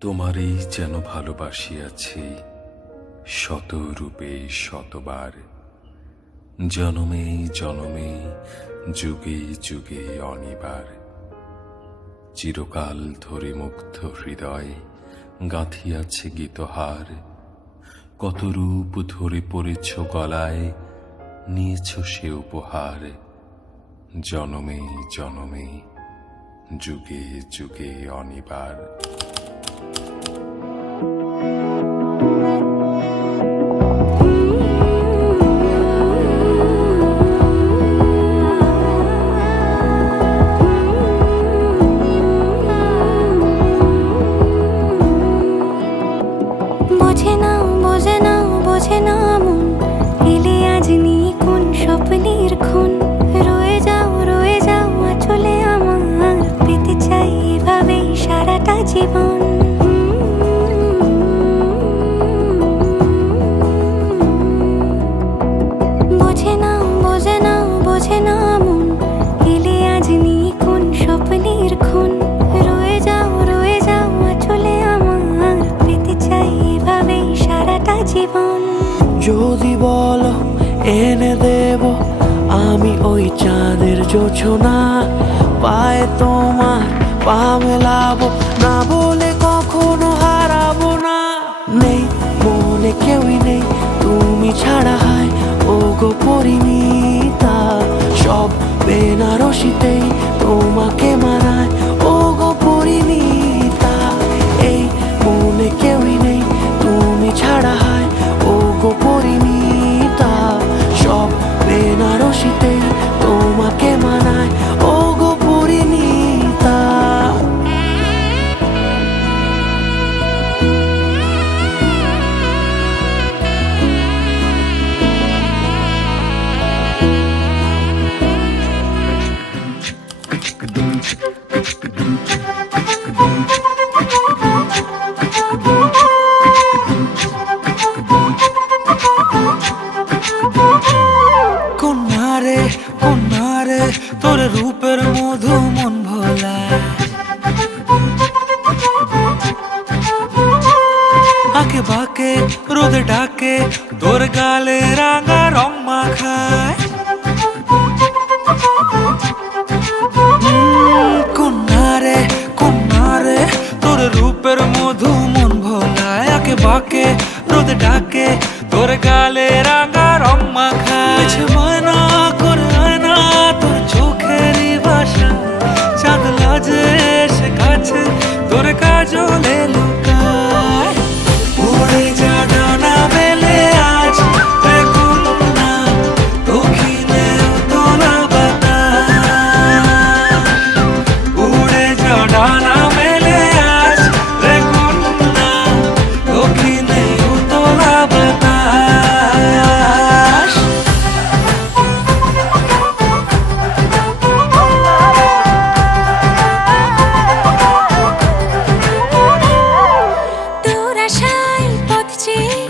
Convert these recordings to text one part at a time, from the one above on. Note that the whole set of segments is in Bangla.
তোমারই যেন ভালোবাসিয়াছি শত রূপে শতবার, জনমে জনমে যুগে যুগে অনিবার। চিরকাল ধরে মুগ্ধ হৃদয় গাঁথিয়াছে গীতহার, কত রূপ ধরে পড়েছ গলায়, নিয়েছ সে উপহার। জনমে জনমে যুগে যুগে অনিবার। বোঝে না বোঝে না বোঝে না মন, এলে আজ নিয়ে কোন স্বপ্নের খুন। রয়ে যাও চলে আমার, পেতে চাই এভাবেই সারাটা জীবন। বোঝে না বোঝে না বোঝে না মন, এলে আজ নিয়ে কোন স্বপ্নের খুন। রয়ে যাও চলে আমার, পেতে চাই এভাবেই সারাটা জীবন। যদি বলো এনে দেব আমি ওই চাঁদের জোছনা, পায়ে তোমার পা মেলাবো, না বলে কখনো হারাবো না। নেই মনে কেউই নেই তুমি ছাড়া, হয় ও গো পরিণীতা। সব বেনারসিতেই তোমাকে মানায় ও গো পরিণীতা। এই মনে কেউই নেই তুমি ছাড়া, হয় ও গো পরিণীতা। সব বেনারসিতেই তোমাকে মানায় ও গো পরিণীতা। কন্যারে তোর রূপের মধু মন ভোলা, আঁকে বাঁকে রোদে ডাকে তোর গালে রাঙা রং মাখায়। কন্যারে তোর রূপের মধু মন ভোলায়, আঁকে বাঁকে রোদে ডাকে তোর গালে রাঙা রং মাখায়। ময়না করে আয়না তোর চোখেরই ভাষা, চাঁদ লাজে এসে কাছে তোর কাজলে লুকায়। উড়ে যা ডানা মেলে আজ রে কন্যা, দক্ষিণে তোলা বাতাস। উড়ে যা ডানা মেলে আজ রে কন্যা, দক্ষিণে তোলা বাতাস। তোর আশায় পথ চেয়ে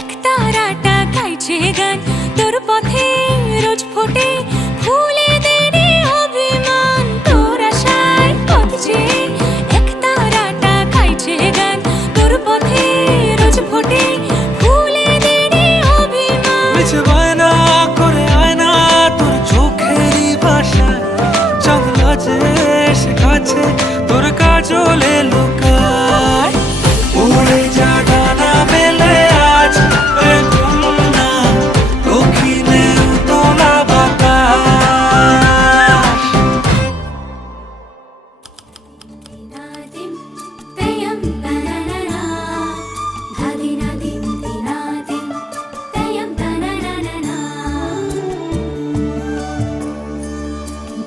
এক তারাটা গাইছে গান, তোর পথে রোজ ফোটে ফুলে দেরি অভিমান। তোর আশায় পথ চেয়ে এক তারাটা গাইছে গান, তোর পথে রোজ ফোটে ফুলে দেরি অভিমান। মিছে বায়না করে আয়না তোর চোখেরই ভাষা, চাঁদ লাজে এসে কাছে তোর কাজলে লুকায়। উড়ে যা ডানা মেলে আজ রে কন্যা, দক্ষিণে তোলা বাতাস। নাদিম তায়াম তানানা, ধাদিনাদিম দিনাদিম তায়াম তানানা।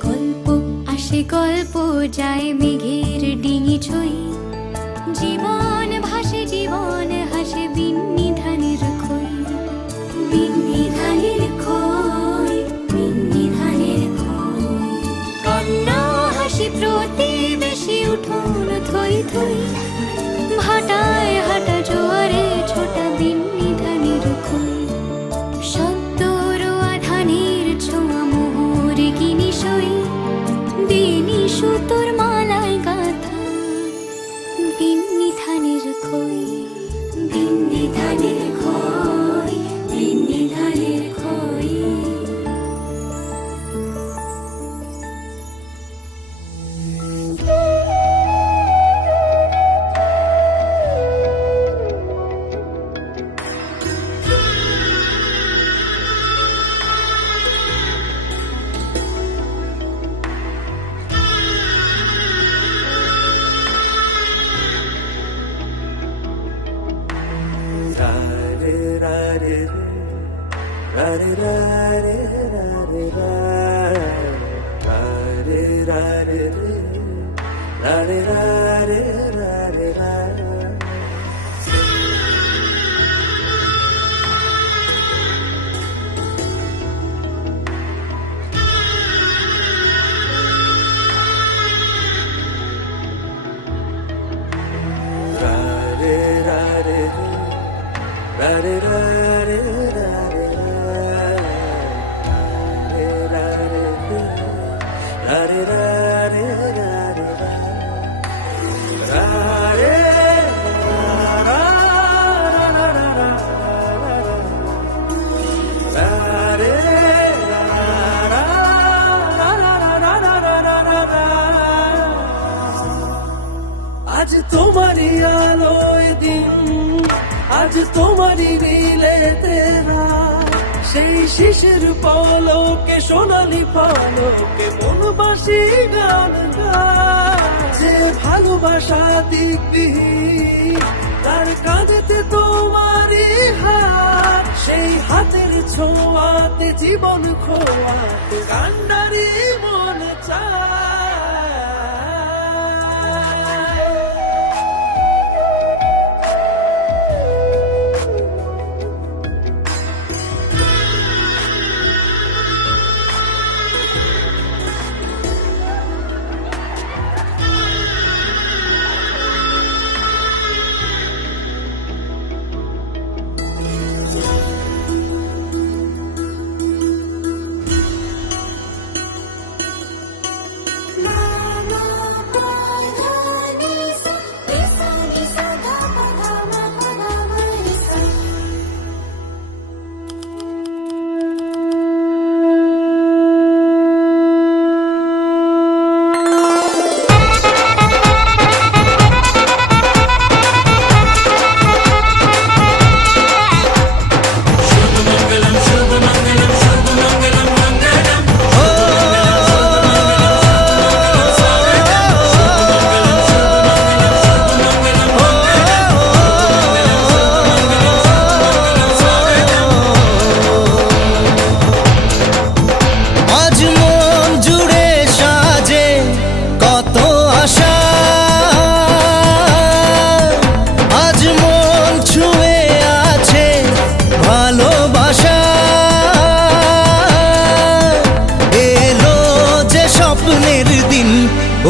গল্প আসে গল্প যায় মেঘের ডিঙি ছুঁই, জীবন ভাসে জীবন হাসে বিন্নি ধানের খই। বিন্নি ধানের খই, বিন্নি ধানের খই। কন্যা হাসি প্রতিবেশী উঠোন থই থই, ভাটায় হাঁটা জোয়ারে ছোটা বিন্নি ধানের খই। সদ্য রোয়া ধানের ছোঁয়া মোহর কিনি সই, বেনি সুতোর মালায় গাথা বিন্নি ধানের খই ভিন্নি ধানের খই ভিন্নি ধানের খই আজ তোমারই আলোয় দিন, আজ তোমারই নীলেতে রাত, সেই শিশির পলকে সোনালি পালকে মনবাসী গান গায়। যে ভালোবাসা দিকবিহীন তার কাঁধেতে তোমারই হাত, সেই হাতের ছোঁয়াতে জীবন খোয়াতে কান্নারি মন চায়।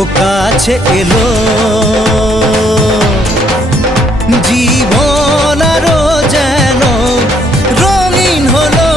ও কাছে এলো জীবন আরো যেন রঙিন হলো।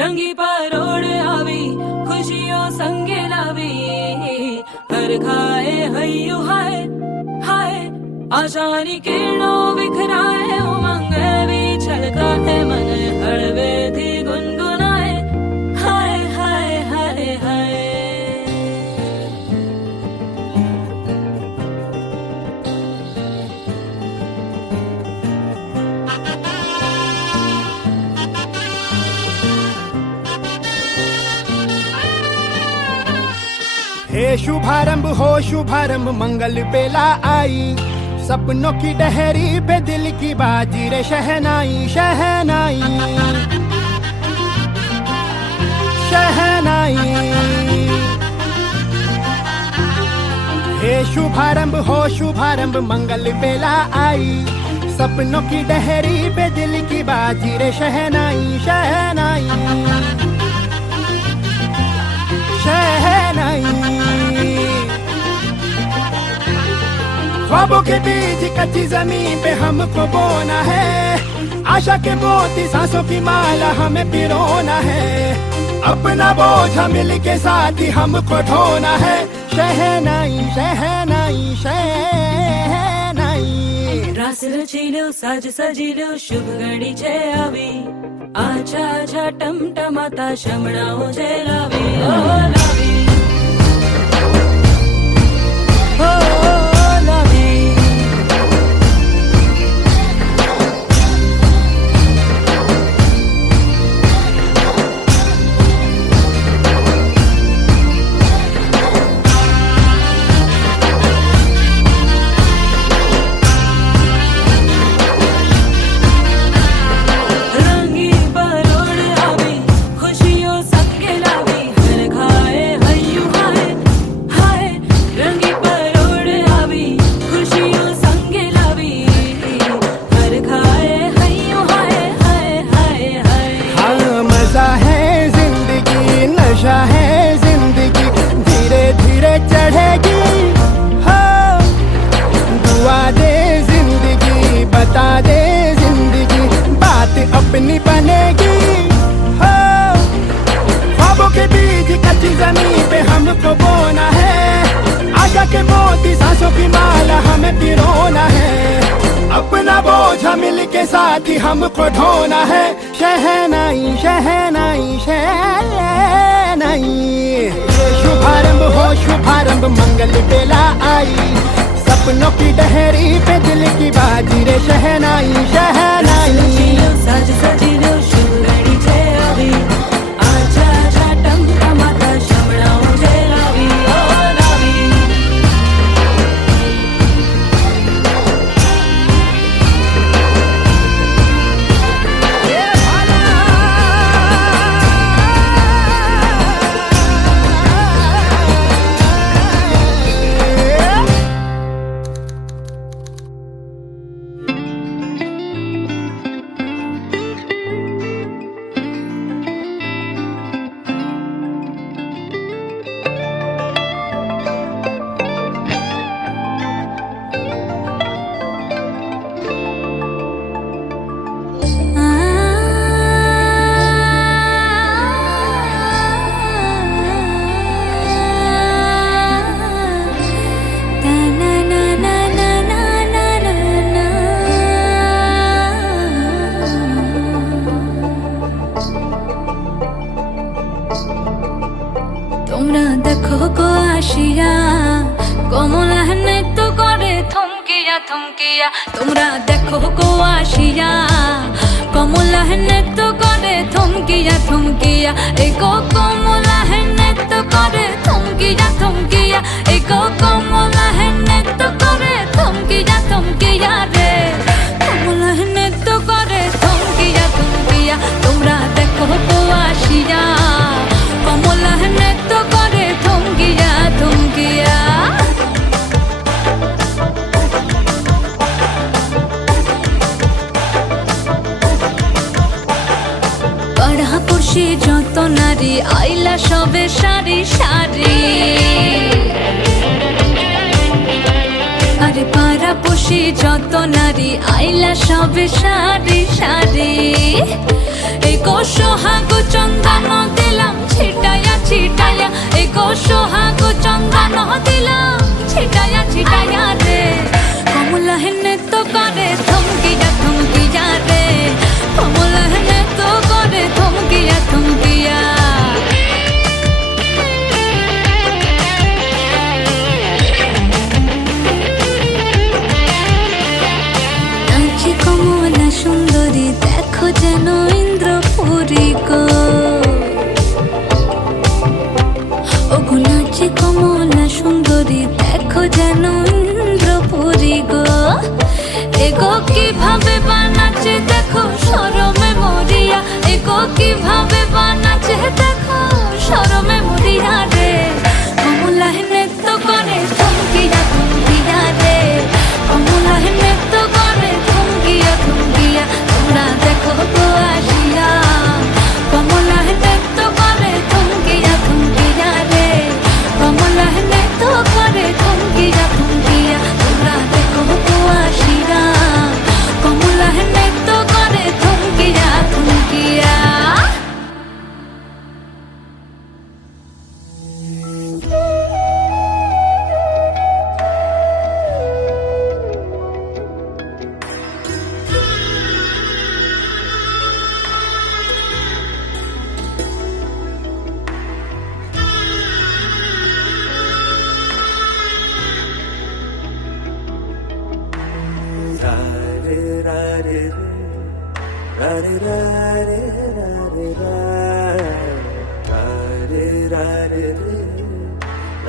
रंगी परोड़ आवी खुशियों संगे लावी हर खाए हय्यू हाय हाय आशानी किरणों बिखराए उमंग भी छलकाए मन हड़वे थी गुनगुनाए हाय हाय हाय हाय हे शुभारंभ हो शुभारंभ मंगल बेला आई सपनों की डहरी पे दिल की बाजी रे शहनाई शहनाई शहनाई हे शुभारंभ हो शुभारंभ मंगल बेला आई सपनों की डहरी पे दिल की बाजी रे शहनाई शहनाई शहनाई ख्वाबों के बीच कच्ची जमीन पे हमको बोना है आशा के मोती सांसों की माला हमें पिरोना है अपना बोझ मिल के साथ ही हमको ढोना है शहनाई शहनाई शहनाई रास रचिलो साज सजिलो शुभ घड़ी छे आवी आछा आछा टमटमाता शमणाओ छे लावी ओ लावी ओ लावी नशा है जिंदगी धीरे धीरे चढ़ेगी हो दुआ दे जिंदगी बता दे जिंदगी बात अपनी बनेगी हो ख्वाबों के बीच कच्ची जमीन पे हमको बोना है आशा के मोती सांसों की माला हमें पिरोना है अपना बोझ मिल के साथ ही हमको ढोना है शहनाई शहनाई शहनाई शुभारंभ हो शुभारंभ मंगल बेला आई सपनों की डहरी पे दिल की बाजी रे शहनाई शहनाई साज सजिलो शुभ घड़ी छे आवी आछा आछा टमटमाता शमणाओ छे लावी ओ लावी তোমরা দেখো গো আসিয়া কমলা নৃত্য করে থমকিয়া থমকিয়া তোমরা দেখো গো আসিয়া কমলা নৃত্য করে থমকিয়া থমকিয়া এই গো কমলা নৃত্য করে থমকিয়া থমকিয়া এই গো কমলা নৃত্য করে থমকিয়া থমকিয়া রে কমলা নৃত্য করে থমকিয়া থমকিয়া তোমরা দেখো গো আসিয়া কমলা নৃত্য করে থমকিয়া থমকিয়া পাড়াপড়শি যত নারী আইলা সবে সারি সারি আরে পাড়াপড়শি যত নারী আইলা সবে সারি সারি এই গো সোহাগ চন্দা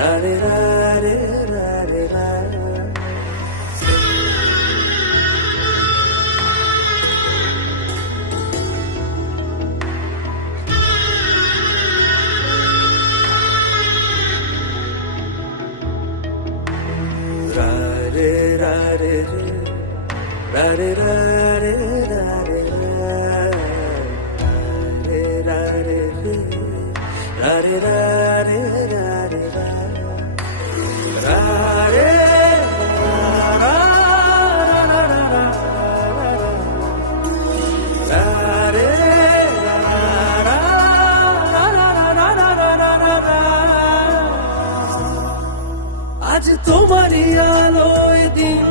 রা রে রা রে রা রে রা। Ra re ra re re, ra re ra re ra re ra, re ra re re, ra re ra re ra re ra, ra re ra ra ra ra ra, ra re ra ra ra ra ra ra ra। আজ তোমারই আলোয় দিন,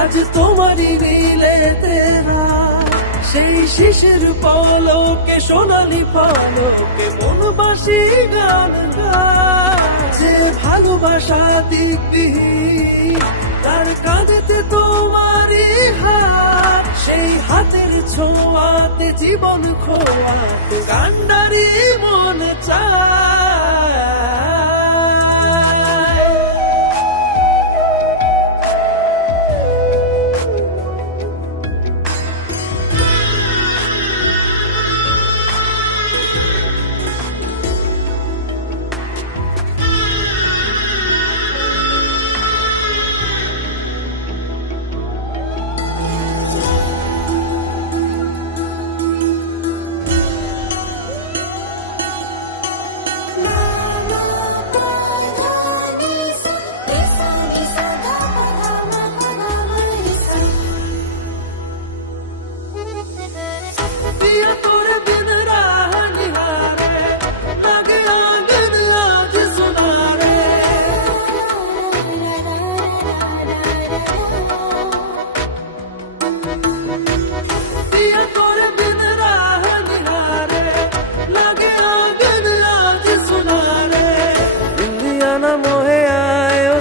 আজ তোমারই নীলেতে রাত, সেই শিশির পলকে সোনালি পালকে মন বাসি গান গায়। যে ভালোবাসা দিকবিহীন তার কাঁধেতে তোমারই হাত, সেই হাতের ছোঁয়াতে জীবন খোয়াতে কান্ডারি মন চায়।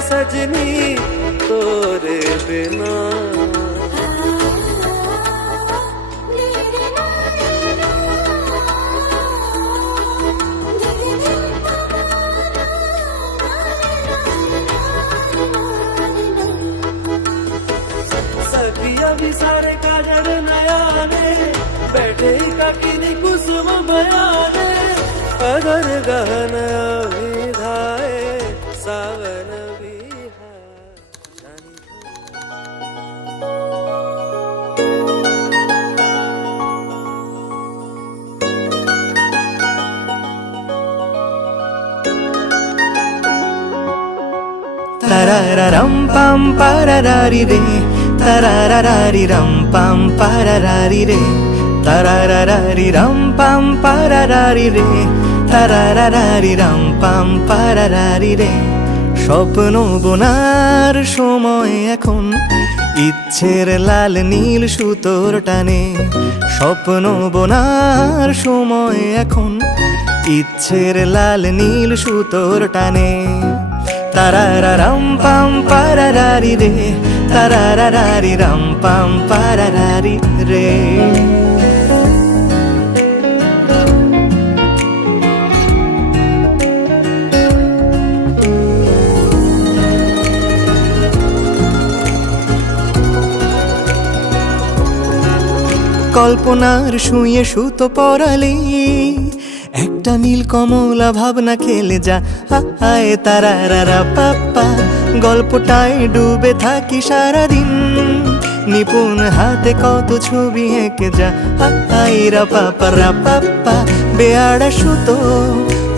सजनी तोरे बिना सखिया भी सारे काजर नया ने बैठे ही काकी कुसुम बयाने अगर गहना विधाए सावन Tarararam pam pararari re, tararari ram pam pararari re, tararari ram pam pararari re, tararari ram pam pararari re। স্বপ্ন বোনার সময় এখন, ইচ্ছের লাল নীল সুতোর টানে। স্বপ্ন বোনার সময় এখন, ইচ্ছের লাল নীল সুতোর টানে। তারারারাম পাম পারারারি রে, তারারারি রাম পাম পারারারি রে। কল্পনার শুয়ে সুতো পরালি, একটা নীল কমলা ভাবনা খেলে যা। হায় তারারারা পাপ্পা, গল্পটায় ডুবে থাকি সারাদিন। নিপুণ হাতে কত ছবি এঁকে যা। হায় রা পাপা রা পাপ্পা, বেয়াড়া সুতো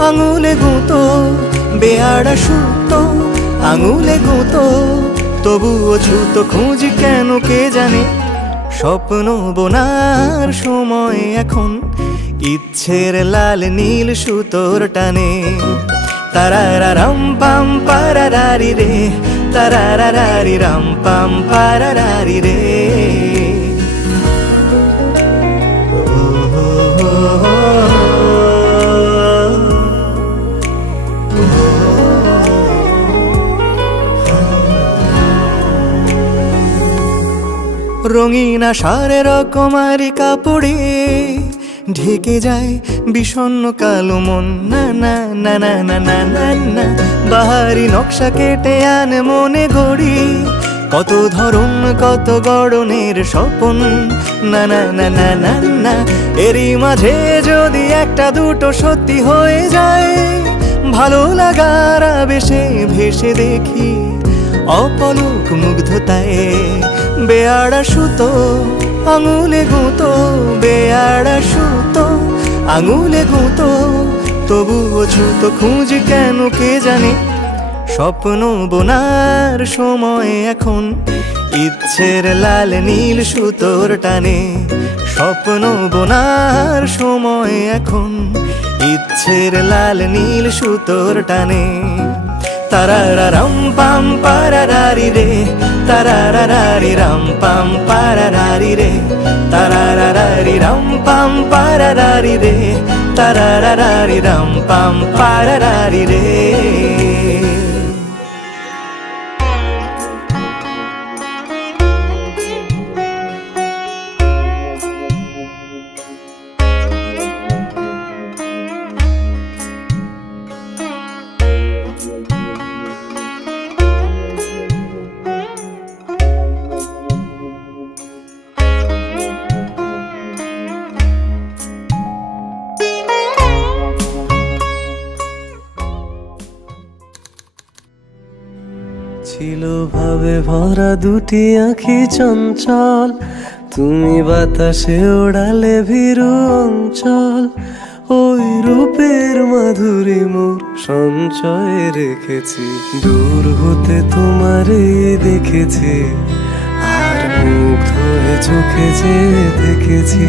আঙুলে গুঁতো, বেয়াড়া সুতো আঙুলে গুঁতো, তবুও ছুতো খুঁজ কেন কে জানে। স্বপ্ন বোনার সময় এখন, ইচ্ছের লাল নীল সুতোর টানে। তারারারাম পাম পারারারি রে, তারারারি রাম পাম পারারারি রে। রঙিন আষাঢ়ে রকমারি কাপড়ে, ঢেকে যায় বিষণ্ণ কালো মন। না না না না না না না না, বাহারি নকশা কেটে আনে মনে গড়ি, কত ধরন কত গড়নের স্বপন। না না না না না না, এরই মাঝে যদি একটা দুটো সত্যি হয়ে যায়, ভালো লাগার আবেশে ভেসে দেখি অপলক মুগ্ধতায়। বেয়াড়া সুতো আঙুলে গুঁতো, বেয়াড়া সুতো আঙুলে গুঁতো, তবুও ছুতো খুঁজ কেন কে জানে। স্বপ্ন বোনার সময় এখন, ইচ্ছের লাল নীল সুতোর টানে। স্বপ্ন বোনার সময় এখন, ইচ্ছের লাল নীল সুতোর টানে। তারারারাম পাম পারারারি রে, তারারারি রাম পাম পারারারি রে, তারারারি রাম পাম পারারারি রে, তারারারি রাম পাম পারারারি রে। ছিল ভাবে ভরা দুটি আঁখি চঞ্চল, তুমি বাতাসে ওড়ালে ভীরু অঞ্চল। ওই রূপের মাধুরী মোর সঞ্চয়ে রেখেছি, দূর হতে তোমারে দেখেছি, আর মুগ্ধ হয়ে চোখে যে দেখেছি।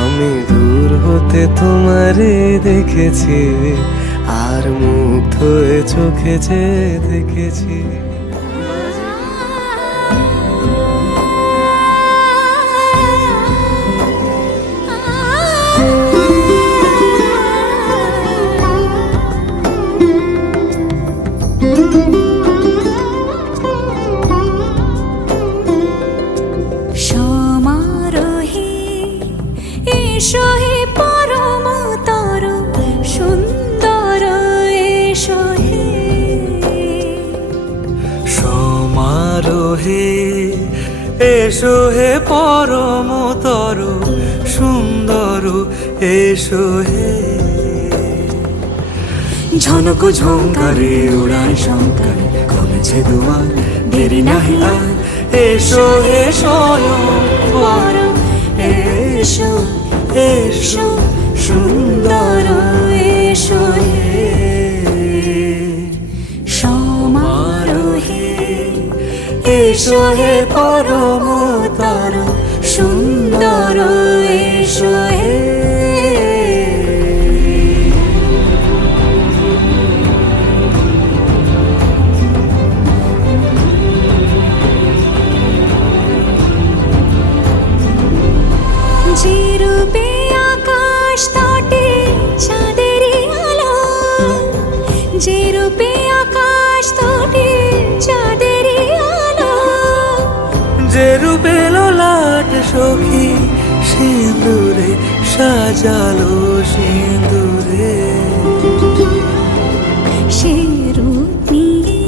আমি দূর হতে তোমারে দেখেছি, আর মুগ্ধ হয়ে চোখে যে দেখেছি। সমারোহে এসো হে পরমতর সুন্দর, এসো হে। সমারোহে এসো হে পরমতর সুন্দর, এসো হে। ঝনক ঝঙ্কারে উড়ায় শঙ্কর, খুলেছে দুয়ার দেরি নাহি আর। এসো হে স্বয়ংবর, এসো এসো সুন্দর, এসো হে। সমারোহে এসো হে পরমতর সুন্দর, এসো হে। যে রূপে আকাশ তটে চাঁদেরই আলো, যে রূপে আকাশ তটে চাঁদেরই আলো, যে রূপে ললাট সখী সিঁদুরে সাজালো সিঁদুরে। সে রূপ নিয়ে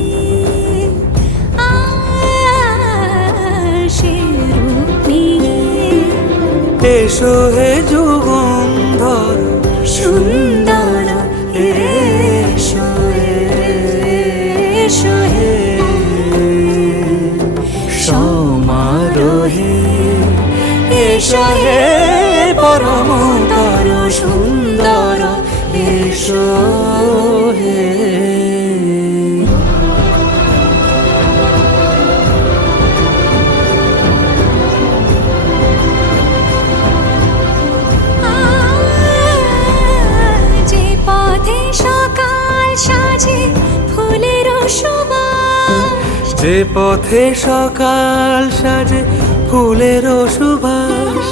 সে রূপ নিয়ে এসো হে যুগন্ধর সুন্দর, এসো এসো হে। সমারোহে এসো হে পরমতর সুন্দর, এসো হে। যে পথে সকাল সাজে ফুলের সুবাস, যে পথে সকাল সাজে ফুলের সুবাস,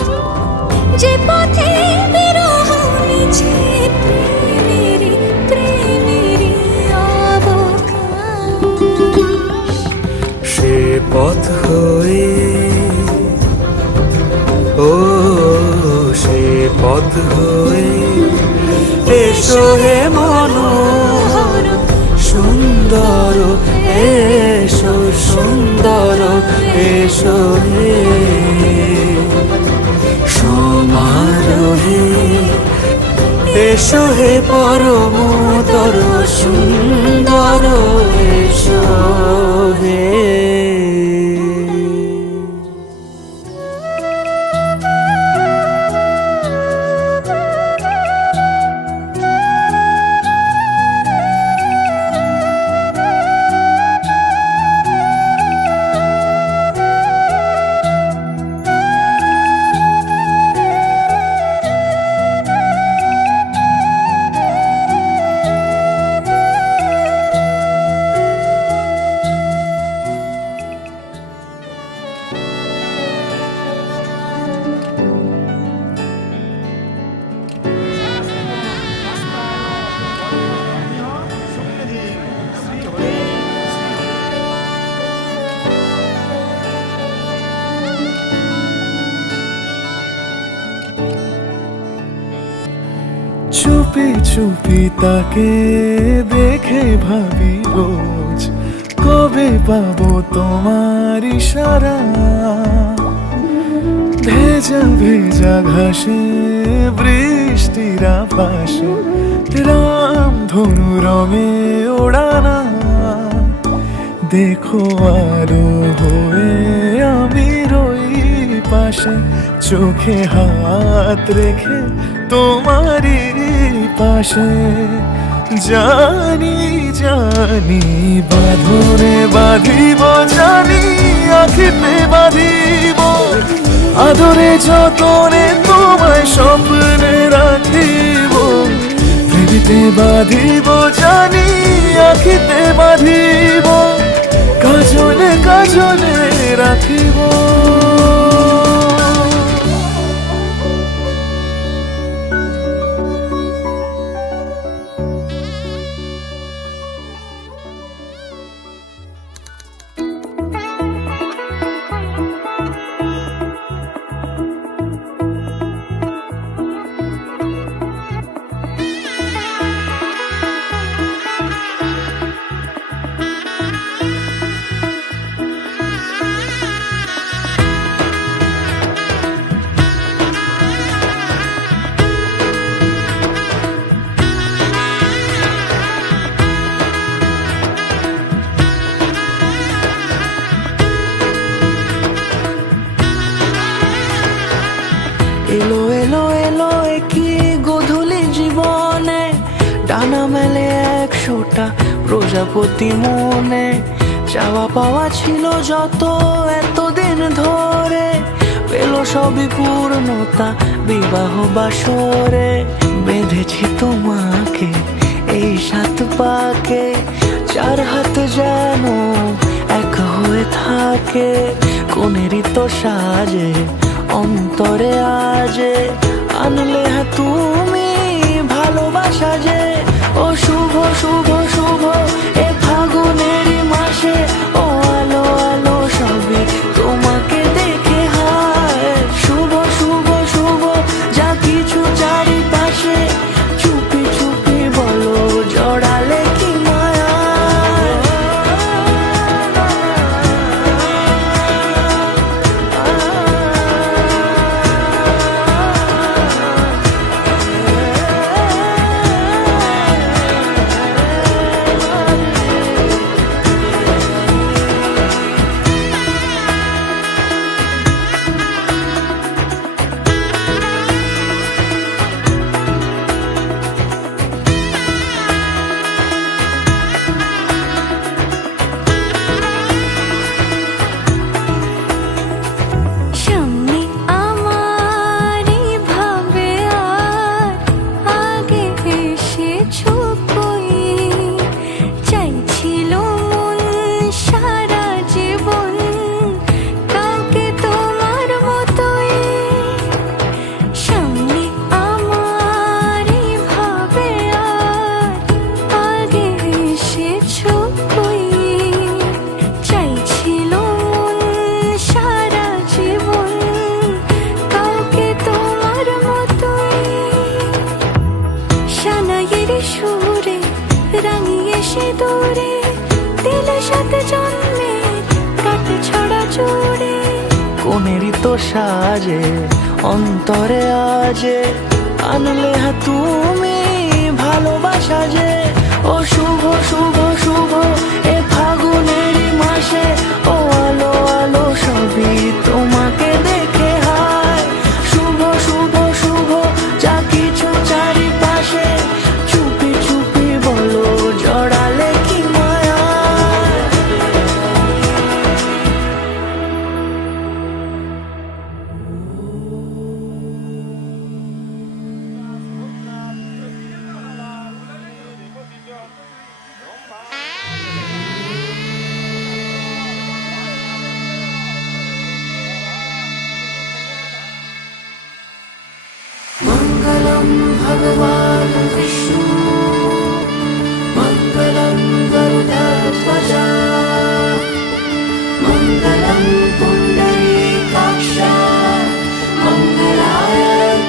যে পথে বিরহ মিছে প্রেমেরই প্রেমেরই অবকাশ। সে পথ হয়ে, ও সে পথ এসো হে মনোহর সুন্দর, এসো সুন্দর, এসো হে সমারোহে, এসো হে পরমতর সুন্দর, এসো হে। চুপি চুপি তাকে দেখে ভাবি রোজ, কবে পাবো তোমার ইশারা। ভেজা ভেজা ঘাসে বৃষ্টির আভাসে রাম ধনু রঙে ওড়ানা। দেখো আলো হয়ে আমি রই পাশে, চোখে হাত রেখে তোমারই পাশে। জানি জানি বাঁধনে বাঁধিব, জানি আখিতে বাঁধিব, আদরে যতনে তোমায় স্বপ্নে রাখিব। প্রেমেতে বাঁধিব, জানি আখিতে বাঁধিব, কাজলে কাজলে রাখিব। এলো এলো এলো কি গোধূলি জীবনে, ডানা মেলে 100টা প্রজাপতি মনে। চাওয়া পাওয়া ছিল যত এতদিন ধরে, পেল সবই পূর্ণতা বিবাহ বাসরে। বেঁধেছি তোমাকে এই 7 পাকে, 4 হাত যেন এক হয়ে থাকে। কোনেরই তো সাজে অন্তরে আজে, আনলে হ্যাঁ তুমি ভালোবাসা যে। ও শুভ শুভ শুভ এ ফাগুনেরই মাসে, ও আলো আলো সবে তোমাকে দেখে হায়। শুভ শুভ শুভ যা কিছু চারিপাশে, চুপি চুপি বলো জড়ালে কি মায়া। বিদায়ের সুরে রাঙিয়ে সে দূরে দিল সাত জন্মে কাট ছড়া জোরে কোনেরই তো সাজে অন্তরে আজে আনলে হা তুমি ভালোবাসা যে ও শুভ শুভ শুভ এ ফাগুনেরই মাসে ও আলো আলো সবই তোমাকে দেখে হায় শুভ শুভ শুভ যা কিছু চারিপাশে চুপি চুপি বলো জড়ালে কি মায়া मङ्गलं भगवान् विष्णु मङ्गलं गरुडध्वजा मङ्गलं पुण्डरीकाक्ष मङ्गलाय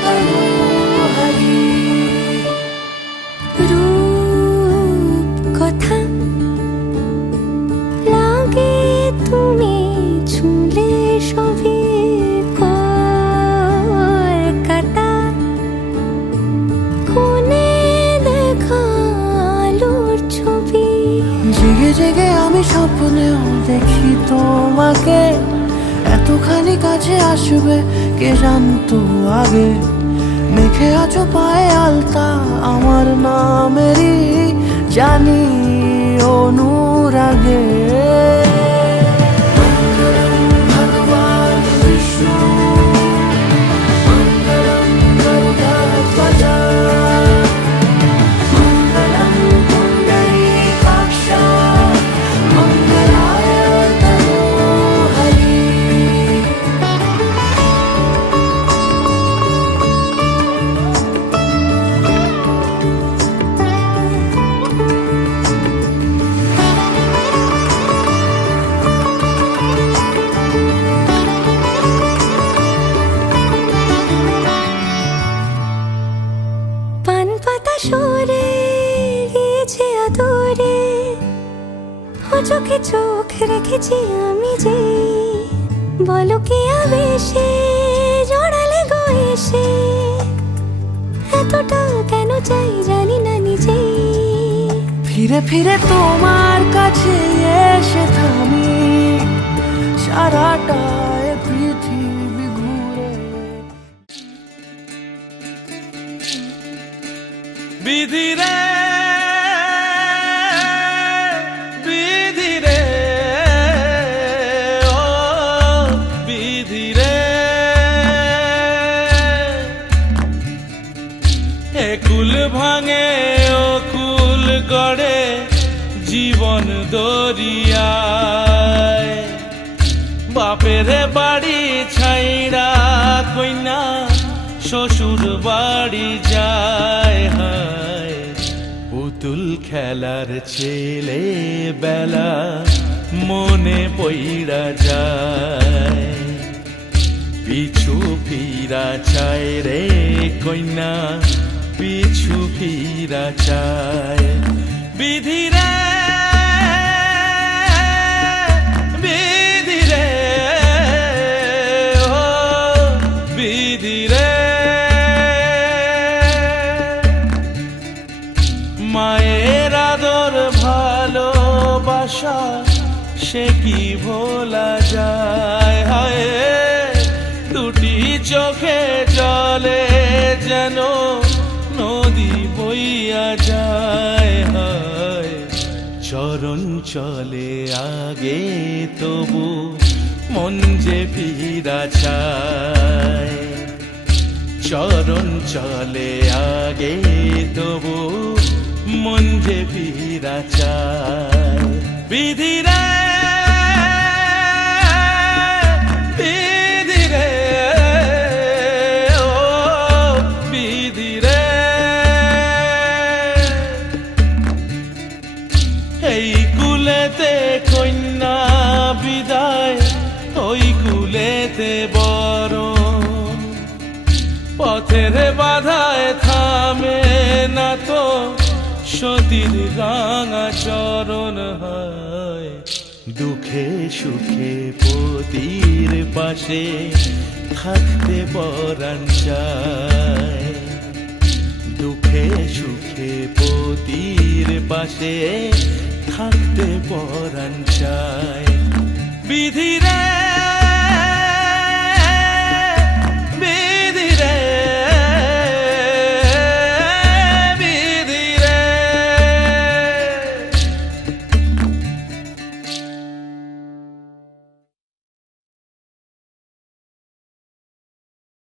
तनोहरि রূপ কথা লাগে তুমি ছুঁলে সবই কলকাতা কোনে দেখা আলোর ছবি জেগে জেগে আমি স্বপ্নেও দেখি তোমাকে এতখানি কাছে আসবে কে জানতো আগে মেখে আছো পায়ে আলতা আমার নামেরই জানি অনুরাগে মঙ্গলম ভগবান বিষ্ণু মঙ্গলম গরুডধ্বজা মঙ্গলম পুণ্ডরীকাক্ষ মঙ্গলায় তনোহরি পান পাতা সরে গিয়েছে আদরে ও চোখে চোখ রেখেছি আমি যে বলো কি আবেশে জড়ালে গো এসে এতটা কেন চাই জানি না নিজেই ফিরে ফিরে তোমার কাছে এসে থামি সারাটা এ পৃথিবী ঘুরে বিধি রে বিধি রে ও বিধি রে এ কুল ভাঙে ও কুল গড়ে জীবন দরিয়ায় বাপের বাড়ি ছাইড়া কইনা শ্বশুর বাড়ি যায় হায় পুতুল খেলার ছেলে বেলা মনে পইড়া যায় পিছু ফিরা চায় রে কইনা পিছু ফিরা চায় বিধি রে বিধি রে ও বিধি রে মায়ের আদর ভালোবাসা সে কি ভোলা যায় হায় দুটি চোখে জলে যেন নদী বইয়া যায় হায় চরণ চলে আগে তবু মন যে ফিরা চায় চরণ চলে আগে তবু মন যে ফিরা চায় বিধি রে বিধি রে ও বিধি রে এই কুলেতে কন্যা বিদায় ওই কুলেতে বরণ পথের বাধায় থামে না তো সতীর রাঙা চরণ হয়, দুঃখে সুখে পতির পাশে থাকতে পরাণ চায়, দুঃখে সুখে পতির পাশে থাকতে পরাণ চায়। বিধি রে